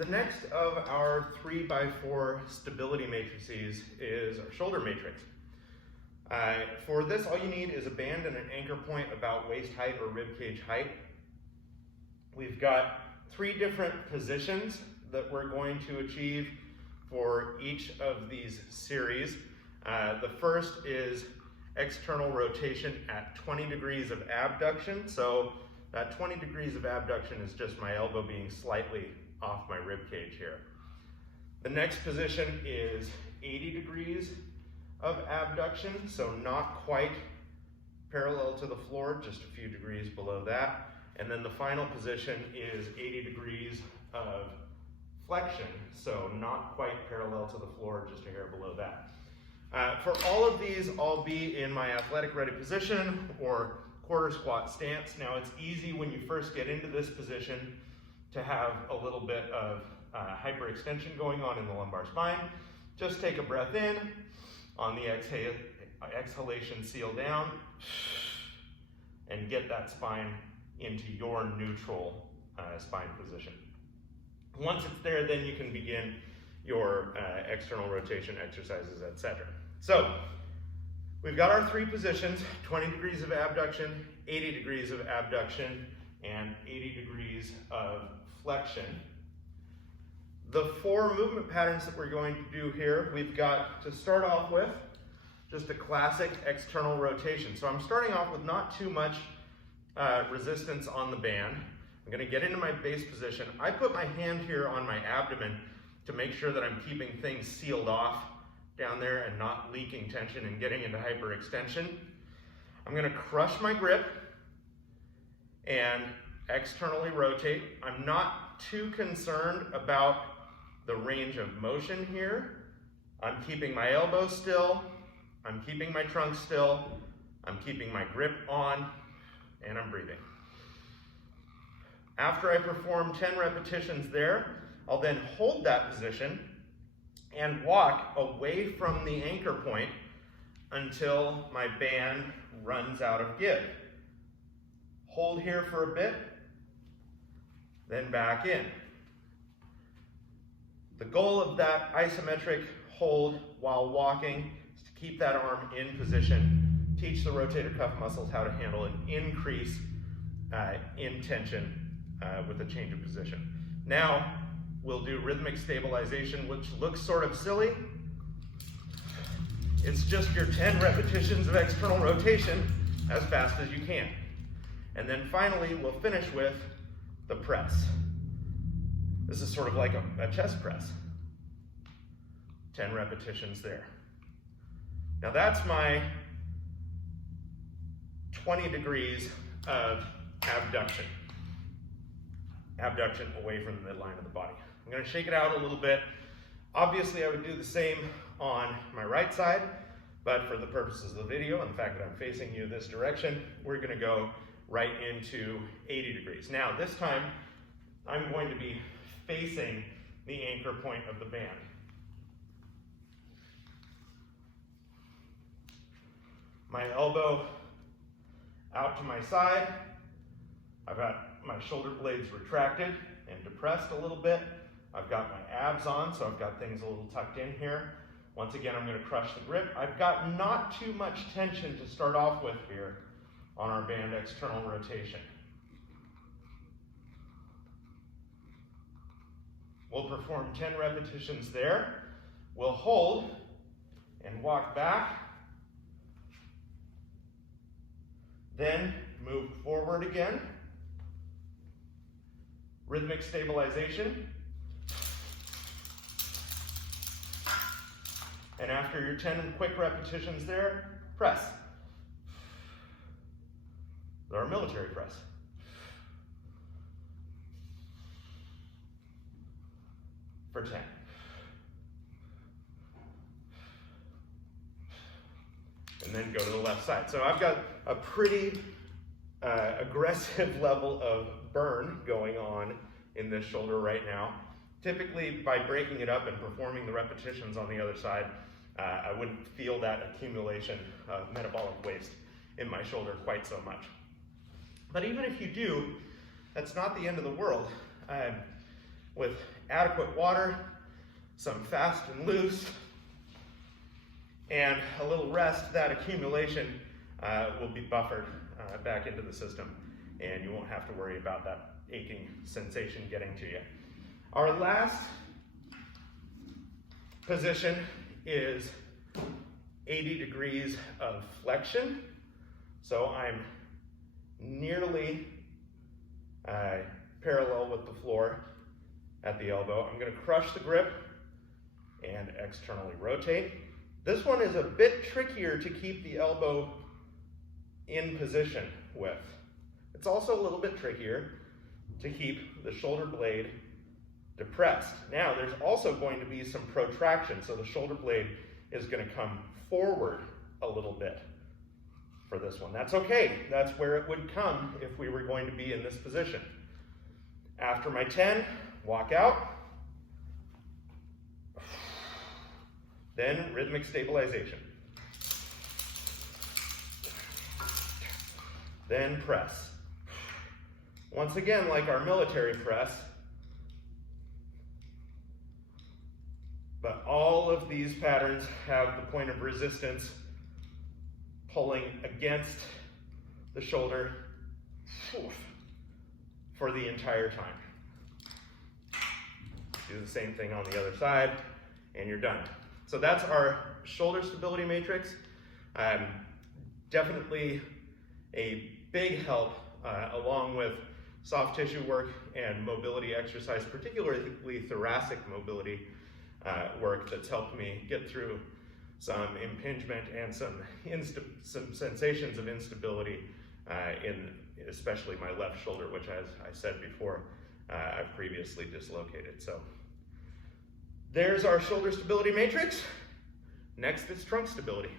The next of our 3x4 stability matrices is our shoulder matrix. For this, all you need is a band and an anchor point about waist height or rib cage height. We've got 3 different positions that we're going to achieve for each of these series. The first is external rotation at 20 degrees of abduction. So that 20 degrees of abduction is just my elbow being slightly off my rib cage here. The next position is 80 degrees of abduction, so not quite parallel to the floor, just a few degrees below that. And then the final position is 80 degrees of flexion, so not quite parallel to the floor, just a hair below that. For all of these, I'll be in my athletic ready position or quarter squat stance. Now it's easy when you first get into this position to have a little bit of hyperextension going on in the lumbar spine. Just take a breath in. On the exhalation, seal down and get that spine into your neutral spine position. Once it's there, then you can begin your external rotation exercises, etc. So we've got our 3 positions: 20 degrees of abduction, 80 degrees of abduction, and 80 degrees of flexion. The 4 movement patterns that we're going to do here, we've got to start off with just a classic external rotation. So I'm starting off with not too much resistance on the band. I'm going to get into my base position. I put my hand here on my abdomen to make sure that I'm keeping things sealed off down there and not leaking tension and getting into hyperextension. I'm going to crush my grip and externally rotate. I'm not too concerned about the range of motion here. I'm keeping my elbow still, I'm keeping my trunk still, I'm keeping my grip on, and I'm breathing. After I perform 10 repetitions there, I'll then hold that position and walk away from the anchor point until my band runs out of give. Hold here for a bit, then back in. The goal of that isometric hold while walking is to keep that arm in position, teach the rotator cuff muscles how to handle an increase in tension with a change of position. Now we'll do rhythmic stabilization, which looks sort of silly. It's just your 10 repetitions of external rotation as fast as you can. And then finally, we'll finish with the press. This is sort of like a chest press. 10 repetitions there. Now that's my 20 degrees of abduction. Abduction away from the midline of the body. I'm going to shake it out a little bit. Obviously, I would do the same on my right side, but for the purposes of the video and the fact that I'm facing you this direction, we're going to go right into 80 degrees. Now, this time, I'm going to be facing the anchor point of the band. My elbow out to my side. I've got my shoulder blades retracted and depressed a little bit. I've got my abs on, so I've got things a little tucked in here. Once again, I'm going to crush the grip. I've got not too much tension to start off with here on our band external rotation. We'll perform 10 repetitions there. We'll hold and walk back. Then move forward again. Rhythmic stabilization. And after your 10 quick repetitions there, press. Our military press. For 10. And then go to the left side. So I've got a pretty aggressive level of burn going on in this shoulder right now. Typically, by breaking it up and performing the repetitions on the other side, I wouldn't feel that accumulation of metabolic waste in my shoulder quite so much. But even if you do, that's not the end of the world. With adequate water, some fast and loose, and a little rest, that accumulation will be buffered back into the system, and you won't have to worry about that aching sensation getting to you. Our last position is 80 degrees of flexion. So I'm nearly parallel with the floor at the elbow. I'm going to crush the grip and externally rotate. This one is a bit trickier to keep the elbow in position with. It's also a little bit trickier to keep the shoulder blade depressed. Now, there's also going to be some protraction, so the shoulder blade is going to come forward a little bit for this one. That's okay. That's where it would come if we were going to be in this position. After my 10, walk out. Then rhythmic stabilization. Then press. Once again, like our military press, but all of these patterns have the point of resistance pulling against the shoulder for the entire time. Do the same thing on the other side, and you're done. So that's our shoulder stability matrix. Definitely a big help along with soft tissue work and mobility exercise, particularly thoracic mobility work that's helped me get through some impingement and some sensations of instability in especially my left shoulder, which, as I said before, I've previously dislocated. So there's our shoulder stability matrix. Next is trunk stability.